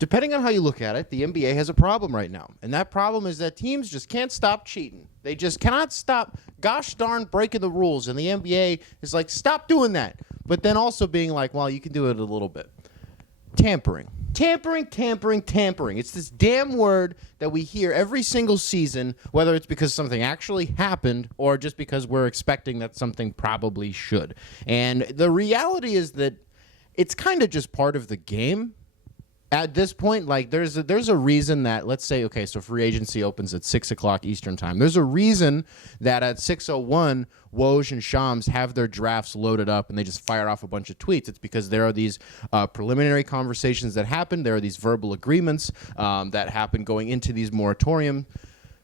Depending on how you look at it, the NBA has a problem right now. And that problem is that teams just can't stop cheating. They just cannot stop, gosh darn, breaking the rules. And the NBA is like, stop doing that. But then also being like, well, you can do it a little bit. Tampering. Tampering. It's this damn word that we hear every single season, whether it's because something actually happened or just because we're expecting that something probably should. And the reality is that it's kind of just part of the game. At this point, like there's a reason that, let's say, okay, so free agency opens at 6 o'clock Eastern time. There's a reason that at 6:01, Woj and Shams have their drafts loaded up and they just fire off a bunch of tweets. It's because there are these preliminary conversations that happen. There are these verbal agreements that happen going into these moratorium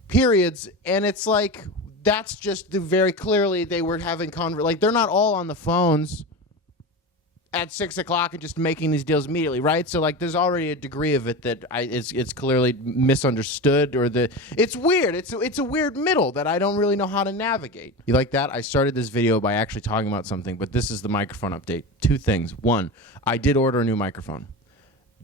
periods, and it's like that's just very clearly they were having like they're not all on the phones at 6 o'clock and just making these deals immediately, right? So like, there's already a degree of it that it's clearly misunderstood, or it's weird. It's a weird middle that I don't really know how to navigate. You like that? I started this video by actually talking about something, but this is the microphone update. Two things. One, I did order a new microphone,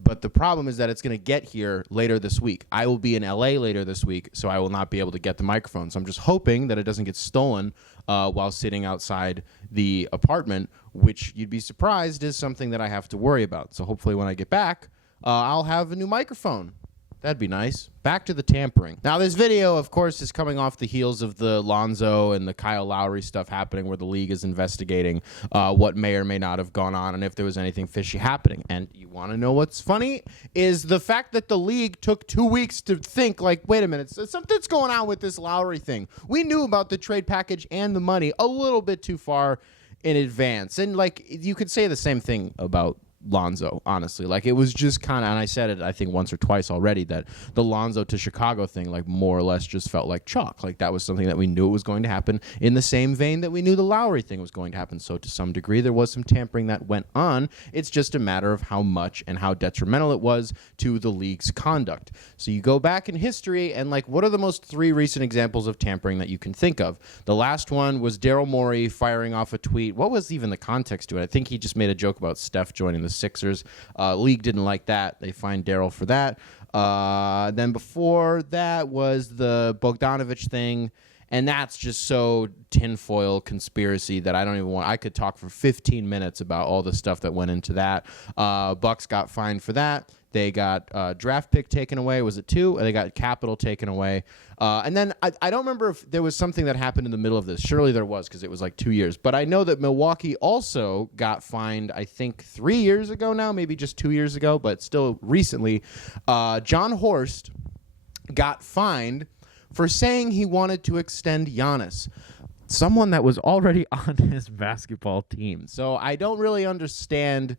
but the problem is that it's going to get here later this week. I will be in LA later this week, so I will not be able to get the microphone. So I'm just hoping that it doesn't get stolen while sitting outside the apartment, which you'd be surprised is something that I have to worry about. So hopefully when I get back, I'll have a new microphone. That'd be nice. Back to the tampering. Now, this video, of course, is coming off the heels of the Lonzo and the Kyle Lowry stuff happening, where the league is investigating what may or may not have gone on and if there was anything fishy happening. And you want to know what's funny is the fact that the league took 2 weeks to think, like, wait a minute, something's going on with this Lowry thing. We knew about the trade package and the money a little bit too far in advance. And, like, you could say the same thing about Lonzo, honestly. Like, it was just kind of, and I said it I think once or twice already, that the Lonzo to Chicago thing, like, more or less just felt like chalk. Like, that was something that we knew it was going to happen, in the same vein that we knew the Lowry thing was going to happen. So to some degree there was some tampering that went on. It's just a matter of how much and how detrimental it was to the league's conduct. So you go back in history and, like, what are the most 3 recent examples of tampering that you can think of? The last one was Daryl Morey firing off a tweet. What was even the context to it? I think he just made a joke about Steph joining the Sixers. League didn't like that. They fined Daryl for that. Then before that was the Bogdanovich thing, and that's just so tinfoil conspiracy that I don't even want. I could talk for 15 minutes about all the stuff that went into that. Bucks got fined for that. They got draft pick taken away. Was it 2? They got capital taken away. And then I don't remember if there was something that happened in the middle of this. Surely there was, because it was like 2 years. But I know that Milwaukee also got fined, I think 3 years ago now, maybe just 2 years ago, but still recently. John Horst got fined for saying he wanted to extend Giannis, someone that was already on his basketball team. So I don't really understand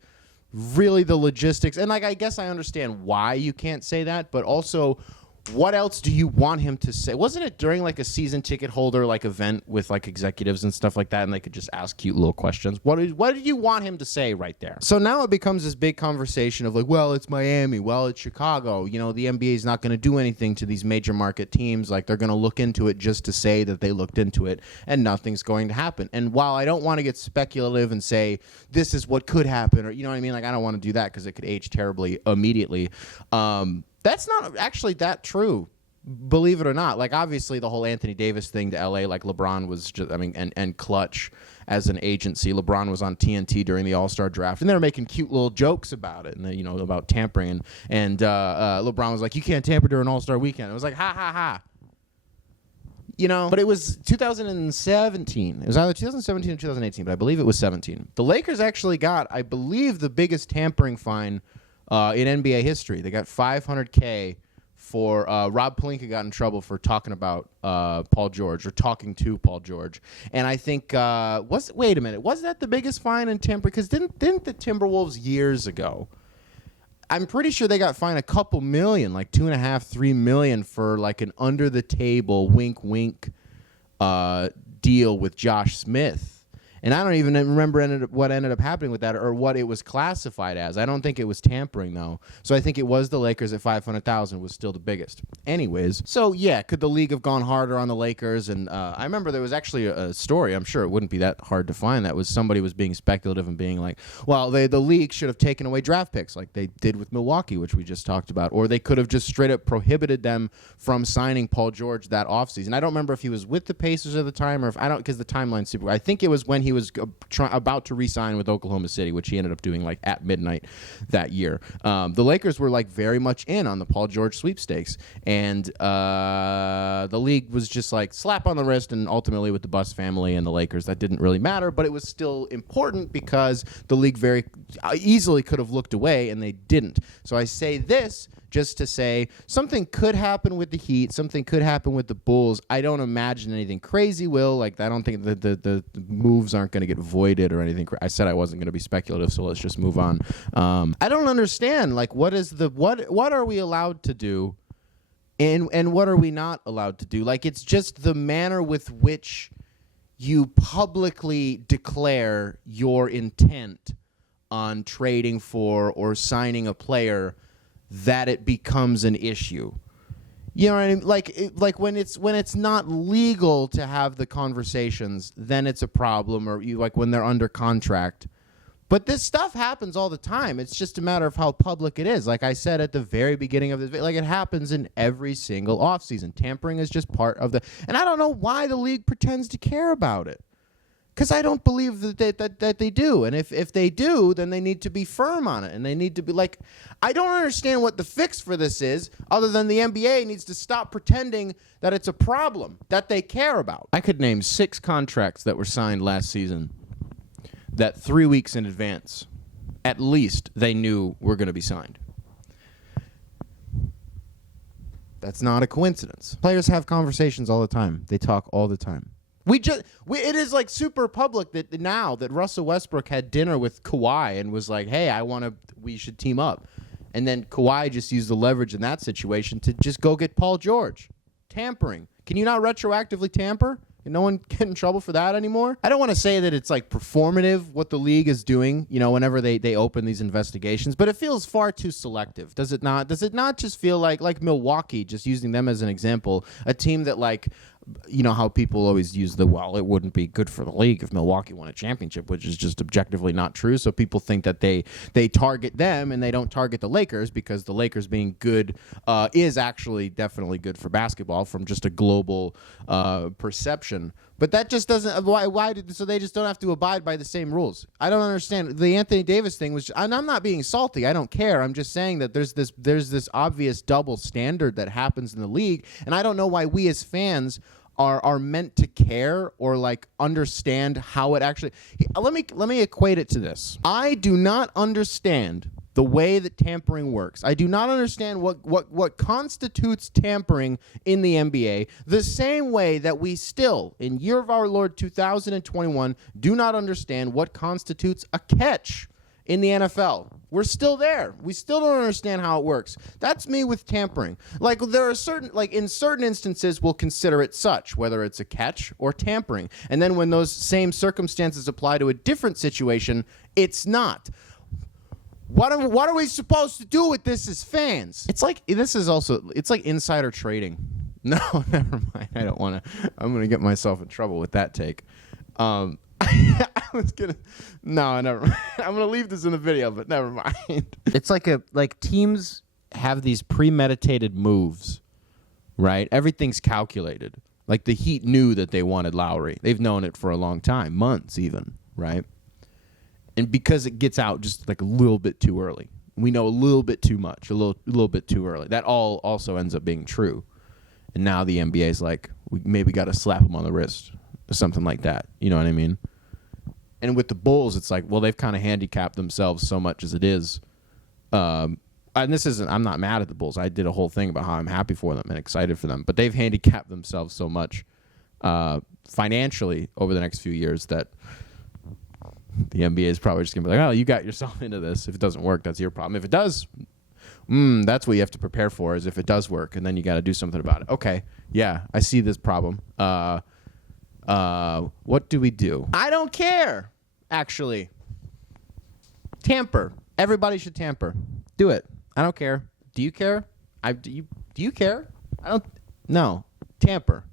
really the logistics. And, like, I guess I understand why you can't say that, but also, what else do you want him to say? Wasn't it during, like, a season ticket holder, like, event with, like, executives and stuff like that, and they could just ask cute little questions? What did you want him to say right there? So now it becomes this big conversation of, like, well, it's Miami, well, it's Chicago. You know, the NBA is not going to do anything to these major market teams. Like, they're going to look into it just to say that they looked into it, and nothing's going to happen. And while I don't want to get speculative and say this is what could happen, or, you know what I mean? Like, I don't want to do that because it could age terribly immediately. That's not actually that true, believe it or not. Like, obviously, the whole Anthony Davis thing to L.A., like, LeBron was just, I mean, and Clutch as an agency. LeBron was on TNT during the All-Star draft, and they were making cute little jokes about it, and you know, about tampering. And LeBron was like, you can't tamper during All-Star weekend. It was like, ha, ha, ha. You know, but it was 2017. It was either 2017 or 2018, but I believe it was 17. The Lakers actually got, I believe, the biggest tampering fine in NBA history. They got $500K for Rob Pelinka got in trouble for talking about Paul George, or talking to Paul George. And I think wait a minute, was that the biggest fine in tampering? Because didn't the Timberwolves years ago, I'm pretty sure they got fined a couple million, like $2.5-3 million for, like, an under the table wink deal with Josh Smith. And I don't even remember what ended up happening with that or what it was classified as. I don't think it was tampering, though. So I think it was the Lakers at 500,000 was still the biggest. Anyways, so yeah, could the league have gone harder on the Lakers? And I remember there was actually a story, I'm sure it wouldn't be that hard to find, that was somebody was being speculative and being like, well, the league should have taken away draft picks like they did with Milwaukee, which we just talked about. Or they could have just straight up prohibited them from signing Paul George that offseason. I don't remember if he was with the Pacers at the time or if I don't, because the timeline's super. I think it was when he was about to re-sign with Oklahoma City, which he ended up doing like at midnight that year. The Lakers were like very much in on the Paul George sweepstakes, and the league was just like slap on the wrist. And ultimately, with the Buss family and the Lakers, that didn't really matter, but it was still important because the league very easily could have looked away, and they didn't. So I say this just to say something could happen with the Heat, something could happen with the Bulls. I don't imagine anything crazy will. Like, I don't think the moves aren't going to get voided or anything. I said I wasn't going to be speculative, so let's just move on. I don't understand, like, what are we allowed to do and what are we not allowed to do? Like, it's just the manner with which you publicly declare your intent on trading for or signing a player that it becomes an issue. You know what I mean? Like when it's not legal to have the conversations, then it's a problem. Or you like when they're under contract. But this stuff happens all the time. It's just a matter of how public it is. Like I said at the very beginning of this, like it happens in every single offseason. Tampering is just part of the. And I don't know why the league pretends to care about it. Because I don't believe that they do. And if they do, then they need to be firm on it. And they need to be like, I don't understand what the fix for this is, other than the NBA needs to stop pretending that it's a problem that they care about. I could name 6 contracts that were signed last season that 3 weeks in advance, at least, they knew were going to be signed. That's not a coincidence. Players have conversations all the time. They talk all the time. It is like super public that now that Russell Westbrook had dinner with Kawhi and was like, hey, we should team up. And then Kawhi just used the leverage in that situation to just go get Paul George. Tampering. Can you not retroactively tamper? Can no one get in trouble for that anymore? I don't want to say that it's like performative what the league is doing, you know, whenever they open these investigations, but it feels far too selective. Does it not? Does it not just feel like Milwaukee, just using them as an example, a team that like, you know how people always use it wouldn't be good for the league if Milwaukee won a championship, which is just objectively not true. So people think that they target them and they don't target the Lakers because the Lakers being good is actually definitely good for basketball from just a global perception. But that just doesn't. So they just don't have to abide by the same rules. I don't understand. The Anthony Davis thing was, and I'm not being salty. I don't care. I'm just saying that there's this obvious double standard that happens in the league, and I don't know why we as fans are meant to care or like understand how it actually. Let me equate it to this. I do not understand the way that tampering works. I do not understand what constitutes tampering in the NBA, the same way that we still, in year of our Lord 2021, do not understand what constitutes a catch in the NFL. We're still there. We still don't understand how it works. That's me with tampering. Like there are in certain instances we'll consider it such, whether it's a catch or tampering. And then when those same circumstances apply to a different situation, it's not. What are we supposed to do with this as fans? It's like insider trading. No, never mind. I don't want to. I'm going to get myself in trouble with that take. I was gonna. No, never mind. I'm gonna leave this in the video, but never mind. It's like teams have these premeditated moves, right? Everything's calculated. Like the Heat knew that they wanted Lowry. They've known it for a long time, months even, right? And because it gets out just like a little bit too early, we know a little bit too much, a little bit too early. That all also ends up being true. And now the NBA is like, we maybe got to slap them on the wrist or something like that. You know what I mean? And with the Bulls, it's like, well, they've kind of handicapped themselves so much as it is. And I'm not mad at the Bulls. I did a whole thing about how I'm happy for them and excited for them. But they've handicapped themselves so much financially over the next few years that the NBA is probably just going to be like, oh, you got yourself into this. If it doesn't work, that's your problem. If it does, that's what you have to prepare for, is if it does work, and then you got to do something about it. Okay, yeah, I see this problem. What do we do? I don't care, actually. Tamper. Everybody should tamper. Do it. I don't care. Do you care? Do you care? I don't. No. Tamper.